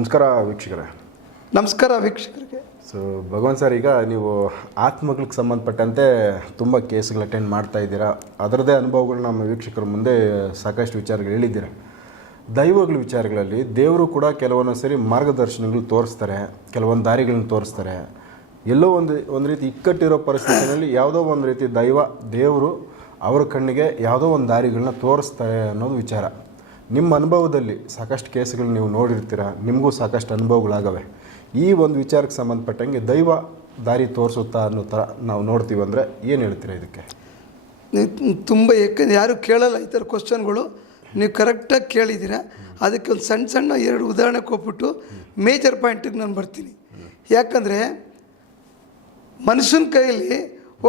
ನಮಸ್ಕಾರ ವೀಕ್ಷಕರೇ. ನಮಸ್ಕಾರ ವೀಕ್ಷಕರಿಗೆ. ಸೊ ಭಗವಾನ್ ಸರ್ ಈಗ ನೀವು ಆತ್ಮಗಳಿಗೆ ಸಂಬಂಧಪಟ್ಟಂತೆ ತುಂಬ ಕೇಸ್ಗಳು ಅಟೆಂಡ್ ಮಾಡ್ತಾ ಇದ್ದೀರಾ? ಅದರದೇ ಅನುಭವಗಳು ನಮ್ಮ ವೀಕ್ಷಕರ ಮುಂದೆ ಸಾಕಷ್ಟು ವಿಚಾರಗಳು ಹೇಳಿದ್ದೀರಾ? ದೈವಗಳ ವಿಚಾರಗಳಲ್ಲಿ ದೇವರು ಕೂಡ ಕೆಲವೊಂದು ಸರಿ ಮಾರ್ಗದರ್ಶನಗಳು ತೋರಿಸ್ತಾರೆ ಕೆಲವೊಂದು ದಾರಿಗಳನ್ನ ತೋರಿಸ್ತಾರೆ. ಎಲ್ಲೋ ಒಂದು ಒಂದು ರೀತಿ ಇಕ್ಕಟ್ಟಿರೋ ಪರಿಸ್ಥಿತಿಯಲ್ಲಿ ಯಾವುದೋ ಒಂದು ರೀತಿ ದೈವ ದೇವರು ಅವರ ಕಣ್ಣಿಗೆ ಯಾವುದೋ ಒಂದು ದಾರಿಗಳನ್ನ ತೋರಿಸ್ತಾರೆ ಅನ್ನೋದು ವಿಚಾರ. ನಿಮ್ಮ ಅನುಭವದಲ್ಲಿ ಸಾಕಷ್ಟು ಕೇಸ್ಗಳು ನೀವು ನೋಡಿರ್ತೀರ? ನಿಮಗೂ ಸಾಕಷ್ಟು ಅನುಭವಗಳಾಗವೆ. ಈ ಒಂದು ವಿಚಾರಕ್ಕೆ ಸಂಬಂಧಪಟ್ಟಂಗೆ ದೈವ ದಾರಿ ತೋರಿಸುತ್ತಾ ಅನ್ನೋ ಥರ ನಾವು ನೋಡ್ತೀವಿ ಅಂದರೆ ಏನು ಹೇಳ್ತೀರಾ ಇದಕ್ಕೆ? ನೀವು ತುಂಬ ಯಾಕಂದ್ರೆ ಯಾರು ಕೇಳಲ್ಲ ಈ ಥರ ಕ್ವಶನ್ಗಳು ನೀವು ಕರೆಕ್ಟಾಗಿ ಕೇಳಿದ್ದೀರ? ಅದಕ್ಕೆ ಒಂದು ಸಣ್ಣ ಸಣ್ಣ ಎರಡು ಉದಾಹರಣೆ ಕೊಟ್ಬಿಟ್ಟು ಮೇಜರ್ ಪಾಯಿಂಟಿಗೆ ನಾನು ಬರ್ತೀನಿ. ಯಾಕಂದರೆ ಮನುಷ್ಯನ ಕೈಯಲ್ಲಿ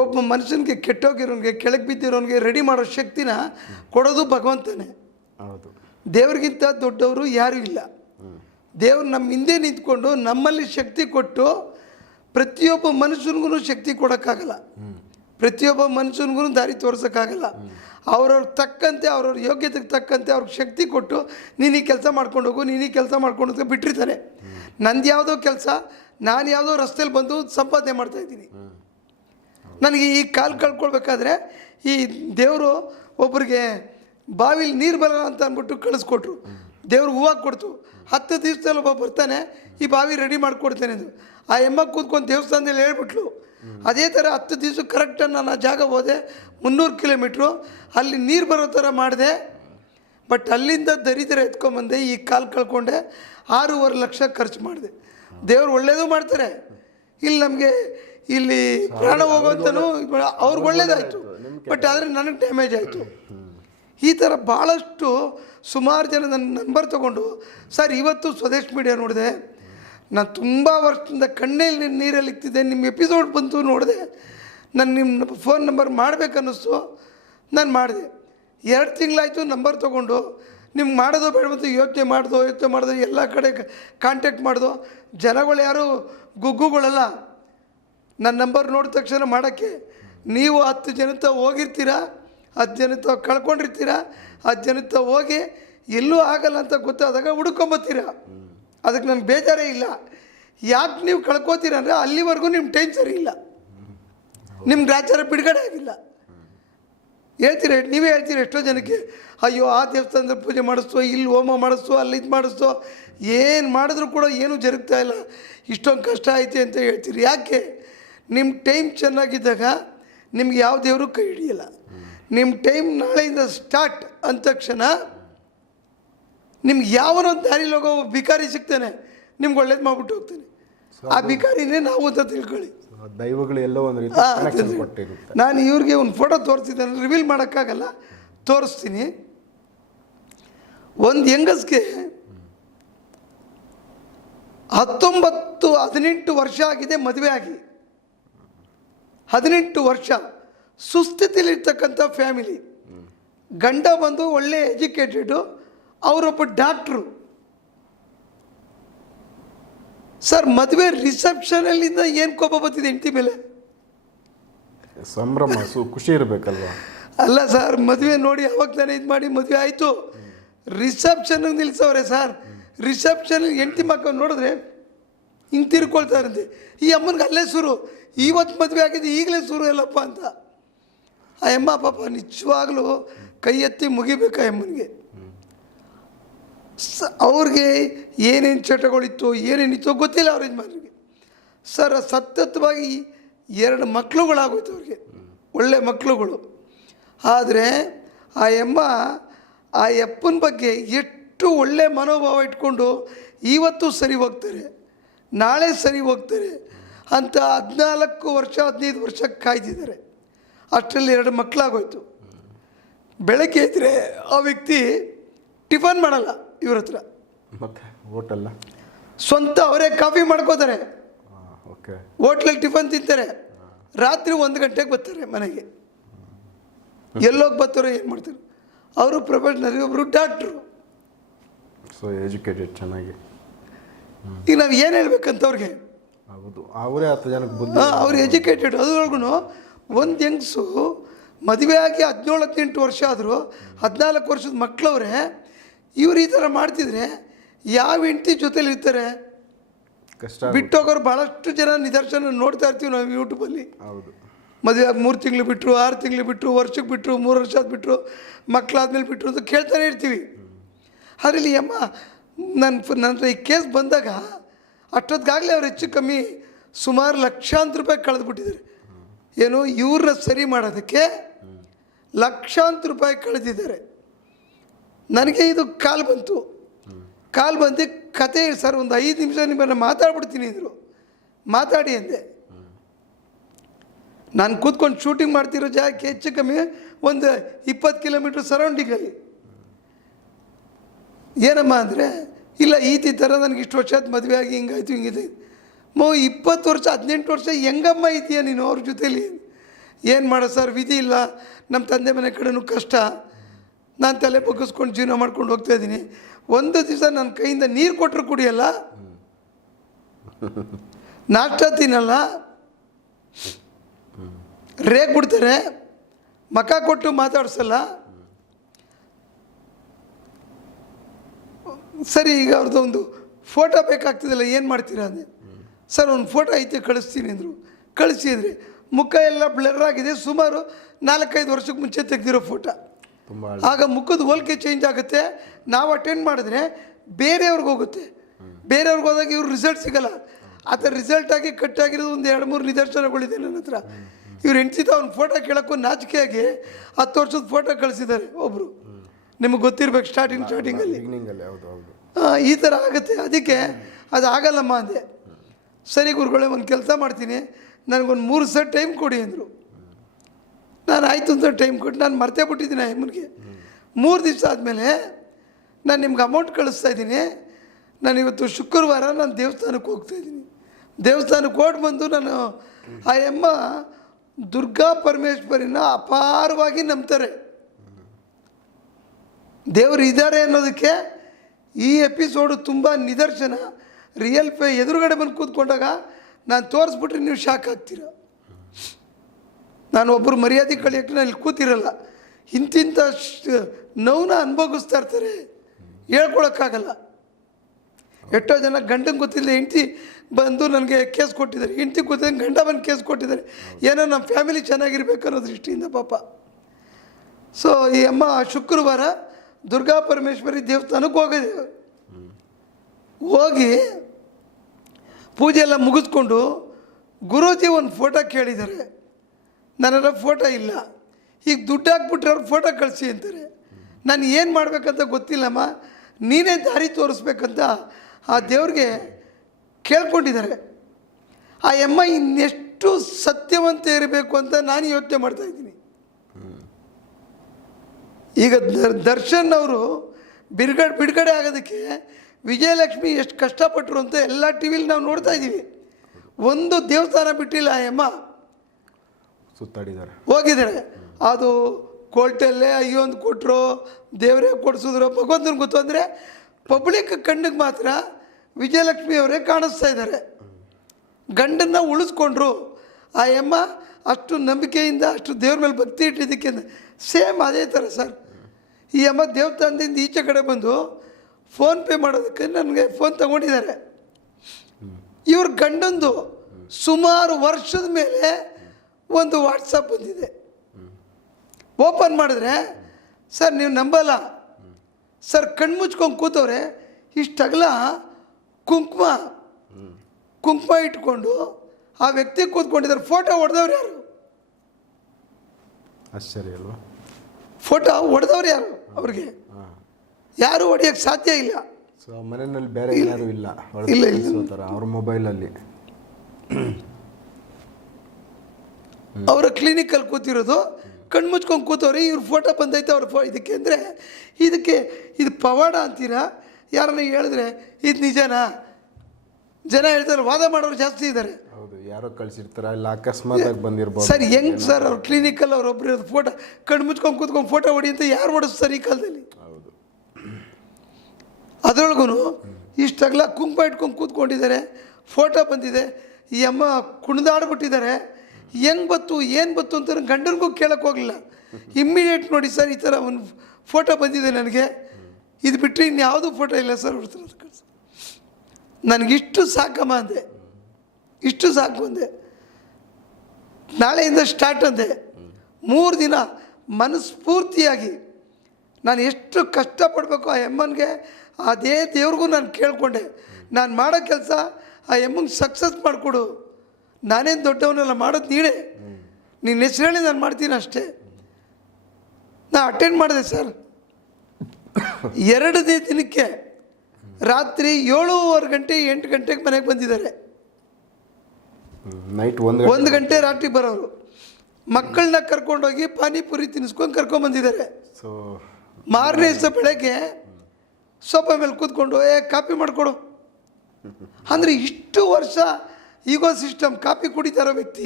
ಒಬ್ಬ ಮನುಷ್ಯನಿಗೆ ಕೆಟ್ಟೋಗಿರೋನಿಗೆ ಕೆಳಗೆ ಬಿದ್ದಿರೋನಿಗೆ ರೆಡಿ ಮಾಡೋ ಶಕ್ತಿನ ಕೊಡೋದು ಭಗವಂತನೇ. ಹೌದು. ದೇವ್ರಿಗಿಂತ ದೊಡ್ಡವರು ಯಾರೂ ಇಲ್ಲ. ದೇವ್ರು ನಮ್ಮ ಹಿಂದೆ ನಿಂತ್ಕೊಂಡು ನಮ್ಮಲ್ಲಿ ಶಕ್ತಿ ಕೊಟ್ಟು ಪ್ರತಿಯೊಬ್ಬ ಮನುಷ್ಯನಿಗೂ ಶಕ್ತಿ ಕೊಡೋಕ್ಕಾಗಲ್ಲ. ಪ್ರತಿಯೊಬ್ಬ ಮನುಷ್ಯನಿಗೂ ದಾರಿ ತೋರ್ಸೋಕ್ಕಾಗಲ್ಲ. ಅವ್ರವ್ರ ತಕ್ಕಂತೆ ಅವ್ರವ್ರ ಯೋಗ್ಯತೆಗೆ ತಕ್ಕಂತೆ ಅವ್ರಿಗೆ ಶಕ್ತಿ ಕೊಟ್ಟು ನೀನು ಈ ಕೆಲಸ ಮಾಡ್ಕೊಂಡು ಹೋಗು ನೀನು ಈ ಕೆಲಸ ಮಾಡ್ಕೊಂಡು ಹೋಗಿ ಬಿಟ್ಟಿರ್ತಾರೆ ನಂದು ಯಾವುದೋ ಕೆಲಸ ನಾನು ಯಾವುದೋ ರಸ್ತೆಯಲ್ಲಿ ಬಂದು ಸಂಪಾದನೆ ಮಾಡ್ತಾಯಿದ್ದೀನಿ ನನಗೆ ಈ ಕಾಲು ಕಳ್ಕೊಳ್ಬೇಕಾದ್ರೆ ಈ ದೇವರು ಒಬ್ಬರಿಗೆ ಬಾವಿಲಿ ನೀರು ಬರಲ್ಲ ಅಂತ ಅಂದ್ಬಿಟ್ಟು ಕಳಿಸ್ಕೊಟ್ರು. ದೇವ್ರಿಗೆ ಹೂವು ಕೊಡ್ತು. ಹತ್ತು ದಿವಸದಲ್ಲಿ ಒಬ್ಬ ಬರ್ತಾನೆ ಈ ಬಾವಿ ರೆಡಿ ಮಾಡಿಕೊಡ್ತೇನೆ ಅದು ಆ ಎಮ್ಮ ಕೂತ್ಕೊಂಡು ದೇವಸ್ಥಾನದಲ್ಲಿ ಹೇಳ್ಬಿಟ್ಲು ಅದೇ ಥರ ಹತ್ತು ದಿವಸ ಕರೆಕ್ಟಾಗಿ ನಾನು ಆ ಜಾಗ ಹೋದೆ ಮುನ್ನೂರು ಕಿಲೋಮೀಟ್ರು. ಅಲ್ಲಿ ನೀರು ಬರೋ ಥರ ಮಾಡಿದೆ. ಬಟ್ ಅಲ್ಲಿಂದ ದರಿದ್ರ ಎತ್ಕೊಂಬಂದೆ ಈ ಕಾಲು ಕಳ್ಕೊಂಡೆ ಆರೂವರೆ ಲಕ್ಷ ಖರ್ಚು ಮಾಡಿದೆ. ದೇವ್ರು ಒಳ್ಳೇದು ಮಾಡ್ತಾರೆ. ಇಲ್ಲಿ ನಮಗೆ ಇಲ್ಲಿ ಪ್ರಾಣ ಹೋಗುವಂತನೂ ಅವ್ರಿಗೆ ಒಳ್ಳೇದಾಯಿತು. ಬಟ್ ಆದರೆ ನನಗೆ ಡ್ಯಾಮೇಜ್ ಆಯಿತು. ಈ ಥರ ಭಾಳಷ್ಟು ಸುಮಾರು ಜನ ನನ್ನ ನಂಬರ್ ತೊಗೊಂಡು, ಸರ್, ಇವತ್ತು ಸ್ವದೇಶ್ ಮೀಡಿಯಾ ನೋಡಿದೆ. ನಾನು ತುಂಬ ವರ್ಷದಿಂದ ಕಣ್ಣಲ್ಲಿ ನೀರಲ್ಲಿ ಇಕ್ತಿದ್ದೆ ನಿಮ್ಮ ಎಪಿಸೋಡ್ ಬಂತು ನೋಡಿದೆ. ನಾನು ನಿಮ್ಮ ಫೋನ್ ನಂಬರ್ ಮಾಡಬೇಕನ್ನಿಸ್ತು. ನಾನು ಮಾಡಿದೆ. ಎರಡು ತಿಂಗಳಾಯಿತು ನಂಬರ್ ತೊಗೊಂಡು. ನಿಮ್ಗೆ ಮಾಡೋದು ಮತ್ತು ಯೋಚನೆ ಮಾಡ್ದೋ ಯೋಚನೆ ಮಾಡ್ದೋ, ಎಲ್ಲ ಕಡೆ ಕಾಂಟ್ಯಾಕ್ಟ್ ಮಾಡ್ದು, ಜನಗಳು ಯಾರು ಗುಗ್ಗುಗಳಲ್ಲ. ನನ್ನ ನಂಬರ್ ನೋಡಿದ ತಕ್ಷಣ ಮಾಡೋಕ್ಕೆ ನೀವು ಹತ್ತು ಜನತ ಹೋಗಿರ್ತೀರ? ಹತ್ತು ಕಳ್ಕೊಂಡಿರ್ತೀರಾ ಕಳ್ಕೊಂಡಿರ್ತೀರ? ಹತ್ತು ಜನತ ಹೋಗಿ ಎಲ್ಲೂ ಆಗಲ್ಲ ಅಂತ ಗೊತ್ತಾದಾಗ ಹುಡ್ಕೊಂಬತ್ತೀರ? ಅದಕ್ಕೆ ನನಗೆ ಬೇಜಾರೇ ಇಲ್ಲ. ಯಾಕೆ ನೀವು ಕಳ್ಕೊತೀರ ಅಂದರೆ ಅಲ್ಲಿವರೆಗೂ ನಿಮ್ಮ ಟೈಮ್ ಸರಿ ಇಲ್ಲ. ನಿಮ್ಮ ಗ್ರಾಚಾರ ಬಿಡುಗಡೆ ಆಗಿಲ್ಲ. ಹೇಳ್ತೀರ, ನೀವೇ ಹೇಳ್ತೀರ ಎಷ್ಟೋ ಜನಕ್ಕೆ, ಅಯ್ಯೋ, ಆ ದೇವಸ್ಥಾನದಲ್ಲಿ ಪೂಜೆ ಮಾಡಿಸ್ತೋ, ಇಲ್ಲಿ ಹೋಮ ಮಾಡಿಸ್ತೋ, ಅಲ್ಲಿ ಇದು ಮಾಡಿಸ್ತೋ, ಏನು ಮಾಡಿದ್ರೂ ಕೂಡ ಏನೂ ಜರುಗ್ತಾ ಇಲ್ಲ. ಇಷ್ಟೊಂದು ಕಷ್ಟ ಐತೆ ಅಂತ ಹೇಳ್ತೀರಿ. ಯಾಕೆ? ನಿಮ್ಮ ಟೈಮ್ ಚೆನ್ನಾಗಿದ್ದಾಗ ನಿಮ್ಗೆ ಯಾವ ದೇವರು ಕೈ ಹಿಡಿಯಲ್ಲ. ನಿಮ್ಮ ಟೈಮ್ ನಾಳೆಯಿಂದ ಸ್ಟಾರ್ಟ್ ಅಂದ ತಕ್ಷಣ ನಿಮ್ಗೆ ಯಾವನೊಂದು ದಾರಿಲಿ ಹೋಗೋ ಭಿಕಾರಿ ಸಿಗ್ತಾನೆ ನಿಮ್ಗೆ ಒಳ್ಳೇದು ಮಾಡ್ಬಿಟ್ಟು ಹೋಗ್ತೇನೆ. ಆ ಭಿಕಾರಿನೇ ನಾವು ಅಂತ ತಿಳ್ಕೊಳ್ಳಿ. ದೈವಗಳು ಎಲ್ಲೋ ಒಂದು. ನಾನು ಇವ್ರಿಗೆ ಒಂದು ಫೋಟೋ ತೋರಿಸಿದ್ದೇನೆ ರಿವೀಲ್ ಮಾಡೋಕ್ಕಾಗಲ್ಲ ತೋರಿಸ್ತೀನಿ. ಒಂದು ಹೆಂಗಸ್ಗೆ ಹತ್ತೊಂಬತ್ತು ಹದಿನೆಂಟು ವರ್ಷ ಆಗಿದೆ ಮದುವೆ ಆಗಿ. ಹದಿನೆಂಟು ವರ್ಷ. ಸುಸ್ಥಿತಿಲಿರ್ತಕ್ಕಂಥ ಫ್ಯಾಮಿಲಿ. ಗಂಡ ಬಂದು ಒಳ್ಳೆ ಎಜುಕೇಟೆಡು ಅವರೊಬ್ಬ ಡಾಕ್ಟ್ರು. ಸರ್ ಮದುವೆ ರಿಸೆಪ್ಷನಲ್ಲಿಂದ ಏನು ಕೋಪ ಬರ್ತಿದೆ ಹೆಂಡತಿ ಮೇಲೆ? ಸಂಭ್ರಮ ಸು ಖುಷಿ ಇರಬೇಕಲ್ವಾ? ಅಲ್ಲ ಸರ್ ಮದುವೆ ನೋಡಿ ಅವಾಗ ತಾನೇ ಇದು ಮಾಡಿ ಮದುವೆ ಆಯಿತು. ರಿಸೆಪ್ಷನ್ಗೆ ನಿಲ್ಸವ್ರೆ ಸರ್. ರಿಸೆಪ್ಷನ್ ಹೆಂಡತಿ ಮಕ್ಕಳು ನೋಡಿದ್ರೆ ಹಿಂಗೆ ತಿರ್ಕೊಳ್ತಾರಂತೆ ಈ ಅಮ್ಮನಿಗೆ ಅಲ್ಲೇ ಶುರು ಇವತ್ತು ಮದುವೆ ಆಗಿದೆ ಈಗಲೇ ಶುರು ಎಲ್ಲಪ್ಪ ಅಂತ. ಆ ಅಮ್ಮ ಪಾಪ ನಿಜವಾಗ್ಲೂ ಕೈ ಎತ್ತಿ ಮುಗಿಬೇಕು ಆ ಅಮ್ಮನಿಗೆ ಸ, ಅವ್ರಿಗೆ ಏನೇನು ಚಟಗಳಿತ್ತು, ಏನೇನಿತ್ತು ಗೊತ್ತಿಲ್ಲ ಅವ್ರ ಯಜಮಾನ್ರಿಗೆ. ಸರ್, ಸತತವಾಗಿ ಎರಡು ಮಕ್ಕಳುಗಳಾಗೋಯ್ತು ಅವ್ರಿಗೆ. ಒಳ್ಳೆ ಮಕ್ಕಳುಗಳು ಆದರೆ ಆ ಎಮ್ಮ ಆ ಯಪ್ಪನ ಬಗ್ಗೆ ಎಷ್ಟು ಒಳ್ಳೆ ಮನೋಭಾವ ಇಟ್ಕೊಂಡು ಇವತ್ತು ಸರಿ ಹೋಗ್ತಾರೆ, ನಾಳೆ ಸರಿ ಹೋಗ್ತಾರೆ ಅಂತ ಹದಿನಾಲ್ಕು ವರ್ಷ, ಹದಿನೈದು ವರ್ಷ ಕಾಯ್ದಿದ್ದಾರೆ ಅಷ್ಟರಲ್ಲಿ ಎರಡು ಮಕ್ಕಳಾಗೋಯ್ತು. ಬೆಳಗ್ಗೆ ಇದ್ದರೆ ಆ ವ್ಯಕ್ತಿ ಟಿಫನ್ ಮಾಡಲ್ಲ ಇವ್ರ ಹತ್ರ. ಮತ್ತೆ ಹೋಟೆಲ್ಲ ಸ್ವಂತ ಅವರೇ ಕಾಫಿ ಮಾಡ್ಕೋತಾರೆ. ಓಕೆ. ಹೋಟ್ಲಲ್ಲಿ ಟಿಫನ್ ತಿಂತಾರೆ. ರಾತ್ರಿ ಒಂದು ಗಂಟೆಗೆ ಬರ್ತಾರೆ ಮನೆಗೆ. ಎಲ್ಲೋಗಿ ಬರ್ತಾರೆ ಏನು ಮಾಡ್ತಾರೆ? ಅವರು ಪ್ರೊಫೆಷನಲ್ ಒಬ್ಬರು ಡಾಕ್ಟ್ರು. ಸೊ ಎಜುಕೇಟೆಡ್ ಚೆನ್ನಾಗಿ. ಈಗ ನಾವು ಏನು ಹೇಳ್ಬೇಕಂತ ಅವ್ರಿಗೆ? ಹೌದು ಅವರೇ ಹತ್ತು ಜನಕ್ಕೆ ಅವ್ರು ಎಜುಕೇಟೆಡ್. ಅದ್ರೊಳಗೂ ಒಂದು ಹೆಂಗಸು ಮದುವೆ ಆಗಿ ಹದಿನೇಳು ಹದಿನೆಂಟು ವರ್ಷ ಆದರೂ ಹದಿನಾಲ್ಕು ವರ್ಷದ ಮಕ್ಕಳವ್ರೆ ಇವ್ರು ಈ ಥರ ಮಾಡ್ತಿದ್ರೆ ಯಾವ ಹೆಂಡತಿ ಜೊತೆಲಿ ಇರ್ತಾರೆ? ಕಷ್ಟ ಬಿಟ್ಟೋಗೋರು ಭಾಳಷ್ಟು ಜನ ನಿದರ್ಶನ ನೋಡ್ತಾ ಇರ್ತೀವಿ ನಾವು ಯೂಟ್ಯೂಬಲ್ಲಿ. ಹೌದು. ಮದುವೆ ಆಗಿ ಮೂರು ತಿಂಗಳು ಬಿಟ್ಟರು ಆರು ತಿಂಗಳು ಬಿಟ್ಟರು ವರ್ಷಕ್ಕೆ ಬಿಟ್ಟರು ಮೂರು ವರ್ಷ ಆದ ಬಿಟ್ಟರು ಮಕ್ಕಳಾದ್ಮೇಲೆ ಬಿಟ್ಟರು ಅಂತ ಕೇಳ್ತಾನೆ ಇರ್ತೀವಿ. ಅದರಲ್ಲಿ ಅಮ್ಮ ನನ್ನ ನನ್ನ ಈ ಕೇಸ್ ಬಂದಾಗ ಅಷ್ಟೊತ್ತಿಗಾಗಲೇ ಅವ್ರು ಹೆಚ್ಚು ಕಮ್ಮಿ ಸುಮಾರು ಲಕ್ಷಾಂತರ ರೂಪಾಯಿ ಕಳೆದುಬಿಟ್ಟಿದ್ದಾರೆ. ಏನು ಇವ್ರನ್ನ ಸರಿ ಮಾಡೋದಕ್ಕೆ ಲಕ್ಷಾಂತರ ರೂಪಾಯಿ ಕಳೆದಿದ್ದಾರೆ. ನನಗೆ ಇದು ಕಾಲು ಬಂತು. ಕಾಲು ಬಂದು ಕತೆ ಸರ್, ಒಂದು ಐದು ನಿಮಿಷ ನಿಮ್ಮನ್ನು ಮಾತಾಡ್ಬಿಡ್ತೀನಿ ಇದ್ರು ಮಾತಾಡಿ ಅಂದೆ. ನಾನು ಕೂತ್ಕೊಂಡು ಶೂಟಿಂಗ್ ಮಾಡ್ತಿರೋ ಜಾಗಕ್ಕೆ ಹೆಚ್ಚು ಕಮ್ಮಿ ಒಂದು ಇಪ್ಪತ್ತು ಕಿಲೋಮೀಟ್ರ್ ಸರೌಂಡಿಂಗಲ್ಲಿ ಏನಮ್ಮ ಅಂದರೆ, ಇಲ್ಲ, ಈ ಥರ ನನಗೆ ಇಷ್ಟು ವರ್ಷ ಆಯ್ತು, ಮದುವೆ ಆಗಿ ಹಿಂಗಾಯ್ತು, ಹಿಂಗಿದೆ. ಮೋ, ಇಪ್ಪತ್ತು ವರ್ಷ, ಹದಿನೆಂಟು ವರ್ಷ ಹೆಂಗಮ್ಮ ಇದೆಯಾ ನೀನು ಅವ್ರ ಜೊತೇಲಿ? ಏನು ಮಾಡೋ ಸರ್, ವಿಧಿ ಇಲ್ಲ. ನಮ್ಮ ತಂದೆ ಮನೆ ಕಡೆನೂ ಕಷ್ಟ. ನಾನು ತಲೆ ಬಗ್ಗಿಸ್ಕೊಂಡು ಜೀವನ ಮಾಡ್ಕೊಂಡು ಹೋಗ್ತಾ ಇದ್ದೀನಿ. ಒಂದು ದಿವಸ ನನ್ನ ಕೈಯಿಂದ ನೀರು ಕೊಟ್ಟರು ಕುಡಿಯಲ್ಲ? ನಾಷ್ಟ ತಿನ್ನಲ್ಲ? ರೇಗ್ ಬಿಡ್ತಾರೆ? ಮಕ ಕೊಟ್ಟು ಮಾತಾಡ್ಸಲ್ಲ? ಸರಿ, ಈಗ ಅವ್ರದ್ದು ಒಂದು ಫೋಟೋ ಬೇಕಾಗ್ತದಲ್ಲ, ಏನು ಮಾಡ್ತೀರಾ ಅಂದೆ ಸರ್ ಒಂದು ಫೋಟೋ ಐತೆ ಕಳಿಸ್ತೀನಿ ಅಂದರು. ಕಳಿಸಿದ್ರಿ ಮುಖ ಎಲ್ಲ ಬ್ಲರ್ ಆಗಿದೆ. ಸುಮಾರು ನಾಲ್ಕೈದು ವರ್ಷಕ್ಕೆ ಮುಂಚೆ ತೆಗೆದಿರೋ ಫೋಟೋ. ಆಗ ಮುಖದ ಹೋಲಿಕೆ ಚೇಂಜ್ ಆಗುತ್ತೆ. ನಾವು ಅಟೆಂಡ್ ಮಾಡಿದ್ರೆ ಬೇರೆಯವ್ರಿಗೆ ಹೋಗುತ್ತೆ. ಬೇರೆಯವ್ರಿಗೆ ಹೋದಾಗ ಇವ್ರು ರಿಸಲ್ಟ್ ಸಿಗಲ್ಲ. ಆ ಥರ ರಿಸಲ್ಟ್ ಆಗಿ ಕಟ್ಟಾಗಿರೋದು ಒಂದು ಎರಡು ಮೂರು ನಿದರ್ಶನಗಳಿದೆ ನನ್ನ ಹತ್ರ. ಇವ್ರು ಹೆಂಡ್ತಿದ್ದ ಅವ್ನ ಫೋಟೋ ಕೇಳೋಕ್ಕೂ ನಾಚಿಕೆಯಾಗಿ ಹತ್ತು ವರ್ಷದ ಫೋಟೋ ಕಳಿಸಿದ್ದಾರೆ ಒಬ್ಬರು ನಿಮಗೆ ಗೊತ್ತಿರ್ಬೇಕು ಸ್ಟಾರ್ಟಿಂಗ್ ಸ್ಟಾರ್ಟಿಂಗಲ್ಲಿ ಈ ಥರ ಆಗುತ್ತೆ. ಅದಕ್ಕೆ ಅದು ಆಗಲ್ಲಮ್ಮ ಅಂದೆ. ಸರಿ ಗುರುಗಳೇ, ಒಂದು ಕೆಲಸ ಮಾಡ್ತೀನಿ. ನನಗೊಂದು ಮೂರು ಸರ್ ಟೈಮ್ ಕೊಡಿ ಅಂದರು. ನಾನು ಆಯಿತು ಅಂತ ಟೈಮ್ ಕೊಟ್ಟು ನಾನು ಮರ್ತೇ ಬಿಟ್ಟಿದ್ದೀನಿ ಅಮ್ಮನಿಗೆ. ಮೂರು ದಿವಸ ಆದಮೇಲೆ ನಾನು ನಿಮ್ಗೆ ಅಮೌಂಟ್ ಕಳಿಸ್ತಾ ಇದ್ದೀನಿ. ನಾನು ಇವತ್ತು ಶುಕ್ರವಾರ ನಾನು ದೇವಸ್ಥಾನಕ್ಕೆ ಹೋಗ್ತಾ ಇದ್ದೀನಿ. ದೇವಸ್ಥಾನಕ್ಕೆ ಓಡ್ ಬಂದು ನಾನು ಆ ಅಮ್ಮ ದುರ್ಗಾ ಪರಮೇಶ್ವರಿನ ಅಪಾರವಾಗಿ ನಂಬ್ತಾರೆ. ದೇವರು ಇದ್ದಾರೆ ಅನ್ನೋದಕ್ಕೆ ಈ ಎಪಿಸೋಡು ತುಂಬ ನಿದರ್ಶನ. ರಿಯಲ್ ಪೇ ಎದುರುಗಡೆ ಬಂದು ಕೂತ್ಕೊಂಡಾಗ ನಾನು ತೋರಿಸ್ಬಿಟ್ರೆ ನೀವು ಶಾಕ್ ಆಗ್ತೀರ? ನಾನು ಒಬ್ಬರು ಮರ್ಯಾದೆ ಕಳಿಯೋಕ್ಕೆ ನಾನು ಇಲ್ಲಿ ಕೂತಿರಲ್ಲ. ಇಂತಿಂಥ ನೋವನ್ನ ಅನುಭವಿಸ್ತಾ ಇರ್ತಾರೆ. ಹೇಳ್ಕೊಳಕ್ಕಾಗಲ್ಲ. ಎಷ್ಟೋ ಜನ ಗಂಡಂಗೆ ಗೊತ್ತಿಲ್ಲ ಹೆಂಡ್ತಿ ಬಂದು ನನಗೆ ಕೇಸ್ ಕೊಟ್ಟಿದ್ದಾರೆ. ಹೆಂಡತಿ ಗೊತ್ತಿಲ್ಲ ಗಂಡ ಬಂದು ಕೇಸ್ ಕೊಟ್ಟಿದ್ದಾರೆ. ಏನೋ ನಮ್ಮ ಫ್ಯಾಮಿಲಿ ಚೆನ್ನಾಗಿರ್ಬೇಕು ಅನ್ನೋ ದೃಷ್ಟಿಯಿಂದ ಪಾಪ. ಸೊ ಈ ಅಮ್ಮ ಶುಕ್ರವಾರ ದುರ್ಗಾ ಪರಮೇಶ್ವರಿ ದೇವಸ್ಥಾನಕ್ಕೆ ಹೋಗಿದ್ದೇವೆ. ಹೋಗಿ ಪೂಜೆ ಎಲ್ಲ ಮುಗಿಸ್ಕೊಂಡು ಗುರೂಜಿ ಒಂದು ಫೋಟೋ ಕೇಳಿದ್ದಾರೆ. ನನ್ನ ಫೋಟೋ ಇಲ್ಲ. ಈಗ ದುಡ್ಡು ಹಾಕ್ಬಿಟ್ರೆ ಅವ್ರು ಫೋಟೋ ಕಳಿಸಿ ಅಂತಾರೆ. ನಾನು ಏನು ಮಾಡಬೇಕಂತ ಗೊತ್ತಿಲ್ಲಮ್ಮ. ನೀನೇ ದಾರಿ ತೋರಿಸ್ಬೇಕಂತ ಆ ದೇವ್ರಿಗೆ ಕೇಳ್ಕೊಂಡಿದ್ದಾರೆ. ಆ ಎಮ್ಮ ಇನ್ನೆಷ್ಟು ಸತ್ಯವಂತ ಇರಬೇಕು ಅಂತ ನಾನು ಯೋಚನೆ ಮಾಡ್ತಾ ಇದ್ದೀನಿ. ಈಗ ದರ್ ದರ್ಶನ್ ಅವರು ಬಿಡುಗಡೆ ಬಿಡುಗಡೆ ಆಗೋದಕ್ಕೆ ವಿಜಯಲಕ್ಷ್ಮಿ ಎಷ್ಟು ಕಷ್ಟಪಟ್ಟರು ಅಂತ ಎಲ್ಲ ಟಿ ವಿಲಿ ನಾವು ನೋಡ್ತಾ ಇದ್ದೀವಿ. ಒಂದು ದೇವಸ್ಥಾನ ಬಿಟ್ಟಿಲ್ಲ ಆ ಅಮ್ಮ ಸುತ್ತಾಡಿದ್ದಾರೆ. ಹೋಗಿದ್ದಾರೆ. ಅದು ಕೋರ್ಟಲ್ಲೇ ಅಯ್ಯೋ ಒಂದು ಕೊಟ್ಟರು ದೇವರೇ ಕೊಡಿಸಿದ್ರು ಭಗವಂತನ ಗೊತ್ತು. ಅಂದರೆ ಪಬ್ಲಿಕ್ ಕಣ್ಣಿಗೆ ಮಾತ್ರ ವಿಜಯಲಕ್ಷ್ಮಿ ಅವರೇ ಕಾಣಿಸ್ತಾ ಇದ್ದಾರೆ. ಗಂಡನ್ನ ಉಳಿಸ್ಕೊಂಡ್ರು. ಆ ಅಮ್ಮ ಅಷ್ಟು ನಂಬಿಕೆಯಿಂದ ಅಷ್ಟು ದೇವ್ರ ಮೇಲೆ ಭಕ್ತಿ ಇಟ್ಟಿದ್ದಕ್ಕೆ ಸೇಮ್ ಅದೇ ಥರ ಸರ್. ಈ ಅಮ್ಮ ದೇವಸ್ಥಾನದಿಂದ ಈಚೆ ಕಡೆ ಬಂದು ಫೋನ್ಪೇ ಮಾಡೋದಕ್ಕೆ ನನಗೆ ಫೋನ್ ತಗೊಂಡಿದ್ದಾರೆ. ಇವ್ರ ಗಂಡಂದು ಸುಮಾರು ವರ್ಷದ ಮೇಲೆ ಒಂದು ವಾಟ್ಸಪ್ ಬಂದಿದೆ. ಓಪನ್ ಮಾಡಿದ್ರೆ ಸರ್ ನೀವು ನಂಬಲ್ಲ. ಸರ್ ಕಣ್ಮುಚ್ಕೊಂಡು ಕೂತವ್ರೆ ಇಷ್ಟಗಲ ಕುಂಕುಮ ಕುಂಕುಮ ಇಟ್ಕೊಂಡು ಆ ವ್ಯಕ್ತಿ ಕೂತ್ಕೊಂಡಿದ್ದಾರೆ. ಫೋಟೋ ಹೊಡೆದವ್ರು ಯಾರು? ಆಶ್ಚರ್ಯ ಅಲ್ವಾ? ಫೋಟೋ ಹೊಡೆದವ್ರು ಯಾರು ಅವ್ರಿಗೆ? ಯಾರು ಹೊಡೆಯೋಕ್ಕೆ ಸಾಧ್ಯ ಇಲ್ಲ. ಸೊ ಮನೆಯಲ್ಲಿ ಬೇರೆ ಯಾರು ಇಲ್ಲ. ಇಲ್ಲ, ಇಲ್ಲ. ಅವ್ರ ಮೊಬೈಲಲ್ಲಿ ಅವರ ಕ್ಲಿನಿಕಲ್ಲಿ ಕೂತಿರೋದು ಕಣ್ಮುಚ್ಕೊಂಡು ಕೂತವ್ರಿ ಇವ್ರ ಫೋಟೋ ಬಂದೈತೆ ಅವ್ರ ಫೋ ಇದಕ್ಕೆ ಅಂದರೆ ಇದಕ್ಕೆ ಇದು ಪವಾಡ ಅಂತೀರಾ? ಯಾರನ್ನ ಹೇಳಿದ್ರೆ ಇದು ನಿಜನಾ? ಜನ ಹೇಳ್ತಾರೆ ವಾದ ಮಾಡೋರು ಜಾಸ್ತಿ ಇದ್ದಾರೆ ಹೌದು ಯಾರೋ ಕಳ್ಸಿರ್ತಾರ ಇಲ್ಲ ಅಕಸ್ಮಾತ್ ಆಗಿ ಬಂದಿರ್ಬೋದು. ಸರ್ ಹೆಂಗ್ ಸರ್ ಅವ್ರ ಕ್ಲಿನಿಕಲ್ಲಿ ಅವ್ರ ಒಬ್ಬರು ಫೋಟೋ ಕಣ್ಣು ಮುಚ್ಕೊಂಡು ಕೂತ್ಕೊಂಡು ಫೋಟೋ ಹೊಡಿ ಅಂತ ಯಾರು ಹೊಡಿಸ್ತಾರೆ ಈ ಕಾಲದಲ್ಲಿ? ಅದರೊಳಗೂ ಇಷ್ಟಾಗಲ ಕುಂಕುಮ ಇಟ್ಕೊಂಡು ಕೂತ್ಕೊಂಡಿದ್ದಾರೆ. ಫೋಟೋ ಬಂದಿದೆ. ಈ ಅಮ್ಮ ಕುಣಿದಾಡ್ಬಿಟ್ಟಿದ್ದಾರೆ. ಹೆಂಗೆ ಬತ್ತು, ಏನು ಬತ್ತು ಅಂತ ಗಂಡನಿಗೂ ಕೇಳೋಕೆ ಹೋಗಲಿಲ್ಲ. ಇಮ್ಮಿಡಿಯೇಟ್ ನೋಡಿ ಸರ್, ಈ ಥರ ಒಂದು ಫೋಟೋ ಬಂದಿದೆ ನನಗೆ. ಇದು ಬಿಟ್ಟರೆ ಇನ್ಯಾವುದೂ ಫೋಟೋ ಇಲ್ಲ ಸರ್ ನನಗಿಷ್ಟು ಸಾಕಮ್ಮ ಅಂದೆ. ಇಷ್ಟು ಸಾಕು ಅಂದೆ. ನಾಳೆಯಿಂದ ಸ್ಟಾರ್ಟ್ ಅಂದೆ. ಮೂರು ದಿನ ಮನಸ್ಫೂರ್ತಿಯಾಗಿ ನಾನು ಎಷ್ಟು ಕಷ್ಟಪಡಬೇಕು ಆ ಎಮ್ಮನಿಗೆ ಅದೇ ದೇವ್ರಿಗೂ ನಾನು ಕೇಳಿಕೊಂಡೆ. ನಾನು ಮಾಡೋ ಕೆಲಸ ಆ ಎಮ್ಮಂಗೆ ಸಕ್ಸಸ್ ಮಾಡಿಕೊಡು. ನಾನೇನು ದೊಡ್ಡವನ್ನೆಲ್ಲ ಮಾಡೋದು ನೀನೇ. ನಿನ್ನ ಹೆಸರು ಹೇಳಿ ನಾನು ಮಾಡ್ತೀನಿ ಅಷ್ಟೇ. ನಾ ಅಟೆಂಡ್ ಮಾಡಿದೆ ಸರ್ ಎರಡನೇ ದಿನಕ್ಕೆ ರಾತ್ರಿ ಏಳೂವರೆ ಗಂಟೆ ಎಂಟು ಗಂಟೆಗೆ ಮನೆಗೆ ಬಂದಿದ್ದಾರೆ. ನೈಟ್ ಒಂದು ಒಂದು ಗಂಟೆ ರಾತ್ರಿ ಬರೋರು. ಮಕ್ಕಳನ್ನ ಕರ್ಕೊಂಡೋಗಿ ಪಾನಿಪುರಿ ತಿನ್ನಿಸ್ಕೊಂಡು ಕರ್ಕೊಂಬಂದಿದ್ದಾರೆ. ಸೊ ಮಾರನೇ ದಿವಸ ಬೆಳಗ್ಗೆ ಸೋಫಾ ಮೇಲೆ ಕೂತ್ಕೊಂಡು, ಏ, ಕಾಪಿ ಮಾಡಿಕೊಡು. ಅಂದರೆ ಇಷ್ಟು ವರ್ಷ ಈಗೋ ಸಿಸ್ಟಮ್ ಕಾಪಿ ಕುಡಿತಾರೋ ವ್ಯಕ್ತಿ,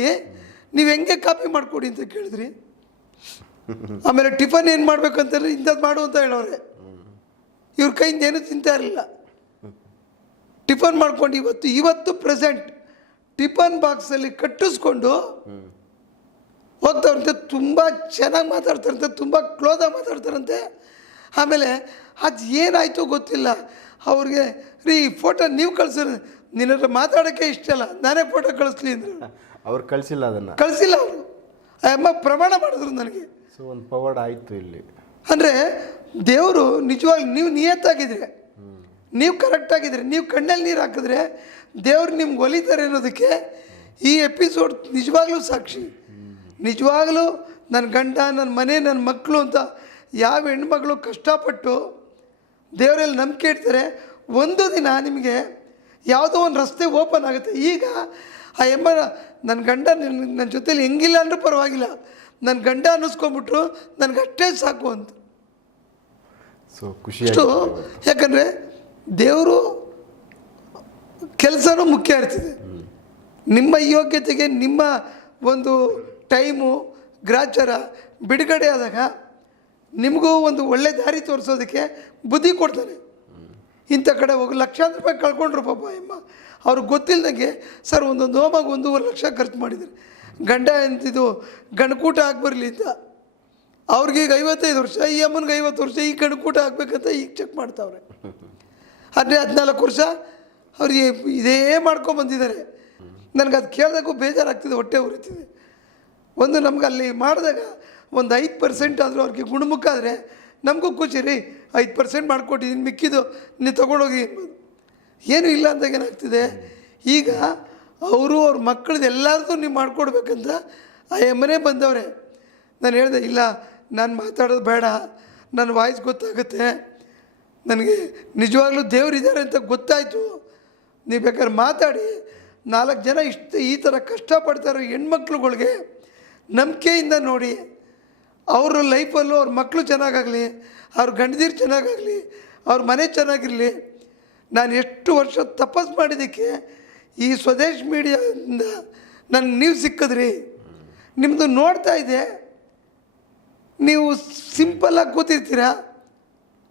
ನೀವು ಹೆಂಗೆ ಕಾಪಿ ಮಾಡಿಕೊಡಿ? ಅಂತ ಕೇಳಿದ್ರಿ. ಆಮೇಲೆ ಟಿಫನ್ ಏನು ಮಾಡಬೇಕು ಅಂತಂದ್ರೆ ಇಂಥದ್ದು ಮಾಡು ಅಂತ ಹೇಳೋರೆ. ಇವ್ರ ಕೈಯಿಂದ ಏನೂ ತಿಂತಾ ಇರಲಿಲ್ಲ. ಟಿಫನ್ ಮಾಡ್ಕೊಂಡು ಇವತ್ತು ಇವತ್ತು ಪ್ರೆಸೆಂಟ್ ಟಿಫನ್ ಬಾಕ್ಸಲ್ಲಿ ಕಟ್ಟಿಸ್ಕೊಂಡು ಹೋಗ್ತಾರಂತೆ ತುಂಬ ಚೆನ್ನಾಗಿ ಮಾತಾಡ್ತಾರಂತೆ, ತುಂಬ ಕ್ಲೋಸಾಗಿ ಮಾತಾಡ್ತಾರಂತೆ. ಆಮೇಲೆ ಅದು ಏನಾಯಿತು ಗೊತ್ತಿಲ್ಲ. ಅವ್ರಿಗೆ ರೀ ಫೋಟೋ ನೀವು ಕಳ್ಸಿರ. ನಿನ್ನ ಹತ್ರ ಮಾತಾಡೋಕ್ಕೆ ಇಷ್ಟ ಇಲ್ಲ. ನಾನೇ ಫೋಟೋ ಕಳಿಸ್ಲಿ ಅಂದ್ರೆ. ಅವ್ರು ಕಳಿಸಿಲ್ಲ ಅದನ್ನು. ಕಳಿಸಿಲ್ಲ ಅವರು. ಅಮ್ಮ ಪ್ರಮಾಣ ಮಾಡಿದ್ರು ನನಗೆ. ಸೊ ಒಂದು ಪವಾಡ ಆಯಿತು ಇಲ್ಲಿ. ಅಂದರೆ ದೇವರು ನಿಜವಾಗ್ಲೂ ನೀವು ನಿಯತ್ತಾಗಿದ್ರೆ ನೀವು ಕರೆಕ್ಟಾಗಿದ್ರೆ ನೀವು ಕಣ್ಣಲ್ಲಿ ನೀರು ಹಾಕಿದ್ರೆ ದೇವ್ರು ನಿಮ್ಗೆ ಒಲಿತಾರೆ ಅನ್ನೋದಕ್ಕೆ ಈ ಎಪಿಸೋಡ್ ನಿಜವಾಗ್ಲೂ ಸಾಕ್ಷಿ. ನಿಜವಾಗ್ಲೂ ನನ್ನ ಗಂಡ ನನ್ನ ಮನೆ ನನ್ನ ಮಕ್ಕಳು ಅಂತ ಯಾವ ಹೆಣ್ಮಗಳು ಕಷ್ಟಪಟ್ಟು ದೇವರಲ್ಲಿ ನಂಬಿಕೆ ಇಡ್ತಾರೆ ಒಂದು ದಿನ ನಿಮಗೆ ಯಾವುದೋ ಒಂದು ರಸ್ತೆ ಓಪನ್ ಆಗುತ್ತೆ. ಈಗ ಆ ಎಂಬ ನನ್ನ ಗಂಡ ನನ್ನ ನನ್ನ ಜೊತೇಲಿ ಹೆಂಗಿಲ್ಲ ಅಂದರೂ ಪರವಾಗಿಲ್ಲ. ನನ್ನ ಗಂಡ ಅನ್ನಿಸ್ಕೊಂಬಿಟ್ರು ನನಗೆ ಅಷ್ಟೇ ಸಾಕು ಅಂತ. ಸೊ ಖುಷಿ ಅಷ್ಟು ಯಾಕಂದರೆ ದೇವರು ಕೆಲಸನೂ ಮುಖ್ಯ ಇರ್ತದೆ. ನಿಮ್ಮ ಯೋಗ್ಯತೆಗೆ ನಿಮ್ಮ ಒಂದು ಟೈಮು ಗ್ರಾಚಾರ ಬಿಡುಗಡೆ ಆದಾಗ ನಿಮಗೂ ಒಂದು ಒಳ್ಳೆ ದಾರಿ ತೋರಿಸೋದಕ್ಕೆ ಬುದ್ಧಿ ಕೊಡ್ತಾನೆ ಇಂಥ ಕಡೆ ಹೋಗಿ ಲಕ್ಷಾಂತರ ರೂಪಾಯಿ ಕಳ್ಕೊಂಡ್ರು ಪಾಪ ಅಮ್ಮ. ಅವ್ರಿಗೆ ಗೊತ್ತಿಲ್ಲದಂಗೆ ಸರ್ ಒಂದೊಂದು ನೋಮಾಗಿ ಒಂದೂವರೆ ಲಕ್ಷ ಖರ್ಚು ಮಾಡಿದ್ರು. ಗಂಡ ಅಂತಿದ್ದು ಗಂಡಕೂಟ ಆಗಿಬರಲಿ ಅಂತ. ಅವ್ರಿಗೆ ಈಗ ಐವತ್ತೈದು ವರ್ಷ, ಈ ಅಮ್ಮನಿಗೆ ಐವತ್ತು ವರ್ಷ, ಈ ಗಣಕೂಟ ಆಗಬೇಕಂತ ಈಗ ಚೆಕ್ ಮಾಡ್ತಾವ್ರೆ. ಹದಿನೈದು, ಹದಿನಾಲ್ಕು ವರ್ಷ ಅವ್ರಿಗೆ ಇದೇ ಮಾಡ್ಕೊಂಬಂದಿದ್ದಾರೆ ನನಗೆ ಅದು ಕೇಳಿದಾಗೂ ಬೇಜಾರಾಗ್ತಿದೆ, ಹೊಟ್ಟೆ ಉರಿತಿದೆ. ಒಂದು ನಮ್ಗೆ ಅಲ್ಲಿ ಮಾಡಿದಾಗ ಒಂದು ಐದು ಪರ್ಸೆಂಟ್ ಆದರೂ ಅವ್ರಿಗೆ ಗುಣಮುಖ ಆದರೆ ನಮಗೂ ಖುಷಿ ರೀ. ಐದು ಪರ್ಸೆಂಟ್ ಮಾಡಿಕೊಟ್ಟಿದ್ದೀನಿ ಮಿಕ್ಕಿದ್ದು ನೀವು ತೊಗೊಂಡೋಗಿ. ಏನು ಇಲ್ಲ ಅಂದಾಗ ಏನಾಗ್ತಿದೆ? ಈಗ ಅವರು ಅವ್ರ ಮಕ್ಕಳದ್ದು ಎಲ್ಲರದು ನೀವು ಮಾಡಿಕೊಡ್ಬೇಕಂತ ಆ ಎಮ್ಮನೆ ಬಂದವ್ರೆ. ನಾನು ಹೇಳಿದೆ, ಇಲ್ಲ, ನಾನು ಮಾತಾಡೋದು ಬೇಡ. ನನ್ನ ವಾಯ್ಸ್ ಗೊತ್ತಾಗುತ್ತೆ. ನನಗೆ ನಿಜವಾಗ್ಲೂ ದೇವರಿದ್ದಾರೆ ಅಂತ ಗೊತ್ತಾಯಿತು. ನೀವು ಬೇಕಾದ್ರೆ ಮಾತಾಡಿ. ನಾಲ್ಕು ಜನ ಇಷ್ಟು ಈ ಥರ ಕಷ್ಟಪಡ್ತಾರೋ ಹೆಣ್ಮಕ್ಳುಗಳಿಗೆ ನಂಬಿಕೆಯಿಂದ ನೋಡಿ. ಅವ್ರ ಲೈಫಲ್ಲೂ ಅವ್ರ ಮಕ್ಕಳು ಚೆನ್ನಾಗಾಗಲಿ, ಅವ್ರ ಗಂಡದಿರು ಚೆನ್ನಾಗಾಗಲಿ, ಅವ್ರ ಮನೆ ಚೆನ್ನಾಗಿರಲಿ. ನಾನು ಎಷ್ಟು ವರ್ಷ ತಪಸ್ ಮಾಡಿದ್ದಕ್ಕೆ ಈ ಸ್ವದೇಶ್ ಮೀಡಿಯಾದಿಂದ ನನಗೆ ನೀವು ಸಿಕ್ಕಿದ್ರಿ. ನಿಮ್ಮದು ನೋಡ್ತಾ ಇದೆ. ನೀವು ಸಿಂಪಲ್ಲಾಗಿ ಕೂತಿರ್ತೀರಾ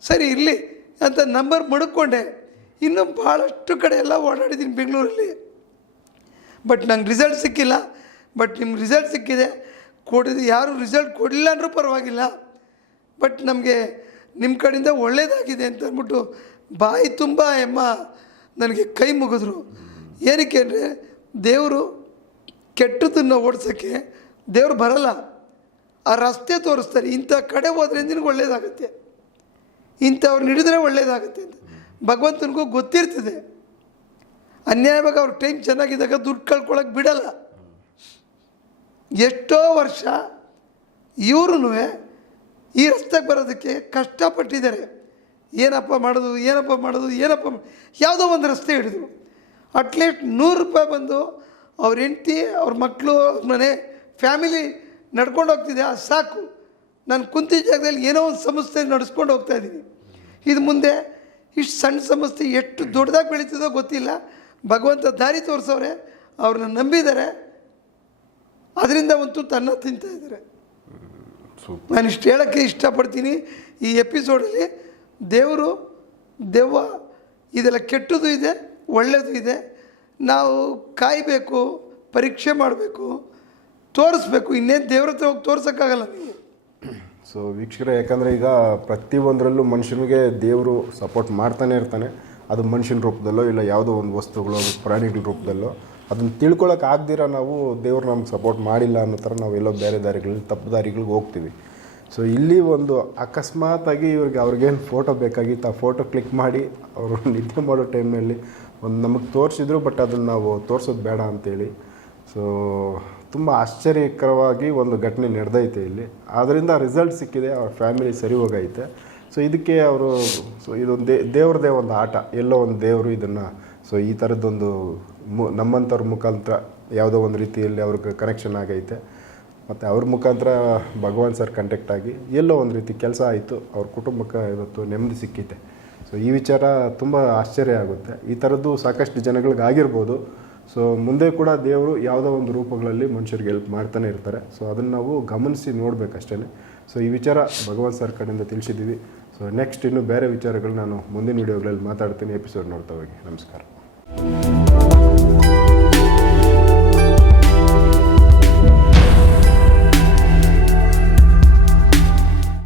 ಸರಿ, ಇರಲಿ ಅಂತ ನಂಬರ್ ಮಡ್ಕೊಂಡೆ. ಇನ್ನೂ ಭಾಳಷ್ಟು ಕಡೆ ಎಲ್ಲ ಓಡಾಡಿದ್ದೀನಿ ಬೆಂಗಳೂರಲ್ಲಿ. ಬಟ್ ನಂಗೆ ರಿಸಲ್ಟ್ ಸಿಕ್ಕಿಲ್ಲ. ಬಟ್ ನಿಮ್ಮ ರಿಸಲ್ಟ್ ಸಿಕ್ಕಿದೆ. ಕೊಡಿದ ಯಾರು ರಿಸಲ್ಟ್ ಕೊಡಲಿಲ್ಲ ಅಂದರೂ ಪರವಾಗಿಲ್ಲ. ಬಟ್ ನಮಗೆ ನಿಮ್ಮ ಕಡೆಯಿಂದ ಒಳ್ಳೇದಾಗಿದೆ ಅಂತ ಅಂದ್ಬಿಟ್ಟು ಬಾಯಿ ತುಂಬ ಎಮ್ಮ ನನಗೆ ಕೈ ಮುಗಿದ್ರು. ಏನಕ್ಕೆ ಅಂದರೆ ದೇವರು ಕೆಟ್ಟದನ್ನು ಓಡಿಸೋಕ್ಕೆ ದೇವರು ಬರಲ್ಲ. ಆ ರಸ್ತೆ ತೋರಿಸ್ತಾರೆ. ಇಂಥ ಕಡೆ ಹೋದ್ರೆ ನಿನಗೆ ಒಳ್ಳೇದಾಗುತ್ತೆ. ಇಂಥವ್ರನ್ನ ಹಿಡಿದ್ರೆ ಒಳ್ಳೇದಾಗುತ್ತೆ ಅಂತ. ಭಗವಂತನಿಗೂ ಗೊತ್ತಿರ್ತದೆ. ಅನ್ಯಾಯವಾಗಿ ಅವ್ರ ಟೈಮ್ ಚೆನ್ನಾಗಿದ್ದಾಗ ದುಡ್ಡು ಕಳ್ಕೊಳ್ಳೋಕೆ ಬಿಡಲ್ಲ. ಎಷ್ಟೋ ವರ್ಷ ಇವ್ರೂ ಈ ರಸ್ತೆಗೆ ಬರೋದಕ್ಕೆ ಕಷ್ಟಪಟ್ಟಿದ್ದಾರೆ. ಏನಪ್ಪ ಮಾಡೋದು ಏನಪ್ಪ ಮಾಡೋದು, ಏನಪ್ಪ ಯಾವುದೋ ಒಂದು ರಸ್ತೆ ಹಿಡಿದ್ರು. ಅಟ್ಲೀಸ್ಟ್ ನೂರು ರೂಪಾಯಿ ಬಂದು ಅವ್ರ ಹೆಂಡ್ತಿ, ಅವ್ರ ಮಕ್ಕಳು ಅವ್ರ ಮನೆ, ಫ್ಯಾಮಿಲಿ ನಡ್ಕೊಂಡು ಹೋಗ್ತಿದೆ, ಅದು ಸಾಕು. ನಾನು ಕುಂತಿ ಜಾಗದಲ್ಲಿ ಏನೋ ಒಂದು ಸಂಸ್ಥೆ ನಡೆಸ್ಕೊಂಡು ಹೋಗ್ತಾ ಇದ್ದೀನಿ. ಇದು ಮುಂದೆ ಇಷ್ಟು ಸಣ್ಣ ಸಂಸ್ಥೆ ಎಷ್ಟು ದೊಡ್ಡದಾಗಿ ಬೆಳೀತದೋ ಗೊತ್ತಿಲ್ಲ. ಭಗವಂತ ದಾರಿ ತೋರಿಸೋರೆ ಅವ್ರನ್ನ ನಂಬಿದ್ದಾರೆ. ಅದರಿಂದ ಒಂದು ತನ್ನ ತಿಂತಾ ಇದ್ದಾರೆ. ನಾನು ಇಷ್ಟು ಹೇಳೋಕ್ಕೆ ಇಷ್ಟಪಡ್ತೀನಿ ಈ ಎಪಿಸೋಡಲ್ಲಿ ದೇವರು ದೆವ್ವ ಇದೆಲ್ಲ ಕೆಟ್ಟದ್ದು ಇದೆ ಒಳ್ಳೆಯದು ಇದೆ. ನಾವು ಕಾಯಬೇಕು ಪರೀಕ್ಷೆ ಮಾಡಬೇಕು ತೋರಿಸ್ಬೇಕು. ಇನ್ನೇನು ದೇವ್ರ ಹತ್ರ ಹೋಗಿ ತೋರ್ಸೋಕ್ಕಾಗಲ್ಲ ನೀವು. ಸೊ ವೀಕ್ಷಕರೇ ಯಾಕಂದರೆ ಈಗ ಪ್ರತಿಯೊಂದರಲ್ಲೂ ಮನುಷ್ಯನಿಗೆ ದೇವರು ಸಪೋರ್ಟ್ ಮಾಡ್ತಾನೆ ಇರ್ತಾನೆ. ಅದು ಮನುಷ್ಯನ ರೂಪದಲ್ಲೋ ಇಲ್ಲ ಯಾವುದೋ ಒಂದು ವಸ್ತುಗಳು ಪ್ರಾಣಿಗಳ ರೂಪದಲ್ಲೋ. ಅದನ್ನು ತಿಳ್ಕೊಳಕ್ಕೆ ಆಗ್ದಿರ ನಾವು ದೇವ್ರು ನಮ್ಗೆ ಸಪೋರ್ಟ್ ಮಾಡಿಲ್ಲ ಅನ್ನೋ ಥರ ನಾವು ಎಲ್ಲೋ ಬೇರೆ ದಾರಿಗಳಲ್ಲಿ, ತಪ್ಪು ದಾರಿಗಳಿಗೆ ಹೋಗ್ತೀವಿ. ಸೊ ಇಲ್ಲಿ ಒಂದು ಅಕಸ್ಮಾತಾಗಿ ಇವ್ರಿಗೆ ಅವ್ರಿಗೇನು ಫೋಟೋ ಬೇಕಾಗಿತ್ತು, ಆ ಫೋಟೋ ಕ್ಲಿಕ್ ಮಾಡಿ ಅವರು ನಿದ್ದೆ ಮಾಡೋ ಟೈಮ್ನಲ್ಲಿ ಒಂದು ನಮಗೆ ತೋರಿಸಿದ್ರು ಬಟ್ ಅದನ್ನು ನಾವು ತೋರಿಸೋದು ಬೇಡ ಅಂತೇಳಿ. ಸೊ ತುಂಬ ಆಶ್ಚರ್ಯಕರವಾಗಿ ಒಂದು ಘಟನೆ ನಡೆದೈತೆ ಇಲ್ಲಿ. ಆದ್ದರಿಂದ ರಿಸಲ್ಟ್ ಸಿಕ್ಕಿದೆ, ಅವ್ರ ಫ್ಯಾಮಿಲಿ ಸರಿ ಹೋಗೈತೆ. ಸೊ ಇದಕ್ಕೆ ಅವರು ಸೊ ಇದೊಂದು ದೇವ್ರದೇ ಒಂದು ಆಟ. ಎಲ್ಲೋ ಒಂದು ದೇವರು ಇದನ್ನು ಸೊ ಈ ಥರದ್ದೊಂದು ಮು, ನಮ್ಮಂಥವ್ರ ಮುಖಾಂತರ ಯಾವುದೋ ಒಂದು ರೀತಿಯಲ್ಲಿ ಅವ್ರಿಗೆ ಕನೆಕ್ಷನ್ ಆಗೈತೆ. ಮತ್ತು ಅವ್ರ ಮುಖಾಂತರ ಭಗವಾನ್ ಸರ್ ಕಾಂಟ್ಯಾಕ್ಟ್ ಆಗಿ ಎಲ್ಲೋ ಒಂದು ರೀತಿ ಕೆಲಸ ಆಯಿತು, ಅವ್ರ ಕುಟುಂಬಕ್ಕೆ ಇವತ್ತು ನೆಮ್ಮದಿ ಸಿಕ್ಕಿದೆ ಸೊ ಈ ವಿಚಾರ ತುಂಬ ಆಶ್ಚರ್ಯ ಆಗುತ್ತೆ. ಈ ಥರದ್ದು ಸಾಕಷ್ಟು ಜನಗಳಿಗೆ ಆಗಿರ್ಬೋದು ಸೊ ಮುಂದೆ ಕೂಡ ದೇವರು ಯಾವುದೋ ಒಂದು ರೂಪಗಳಲ್ಲಿ ಮನುಷ್ಯರಿಗೆ ಹೆಲ್ಪ್ ಮಾಡ್ತಾನೆ ಇರ್ತಾರೆ. ಸೊ ಅದನ್ನು ನಾವು ಗಮನಿಸಿ ನೋಡಬೇಕಷ್ಟೇ ಸೊ ಈ ವಿಚಾರ ಭಗವಾನ್ ಸರ್ ಕಡೆಯಿಂದ ತಿಳಿಸಿದ್ದೀವಿ. ಸೊ ನೆಕ್ಸ್ಟ್ ಇನ್ನು ಬೇರೆ ವಿಚಾರಗಳು ನಾನು ಮುಂದಿನ ವೀಡಿಯೋಗಳಲ್ಲಿ ಮಾತಾಡ್ತೀನಿ. ಎಪಿಸೋಡ್ ನೋಡ್ತಾ ಹೋಗಿ. ನಮಸ್ಕಾರ.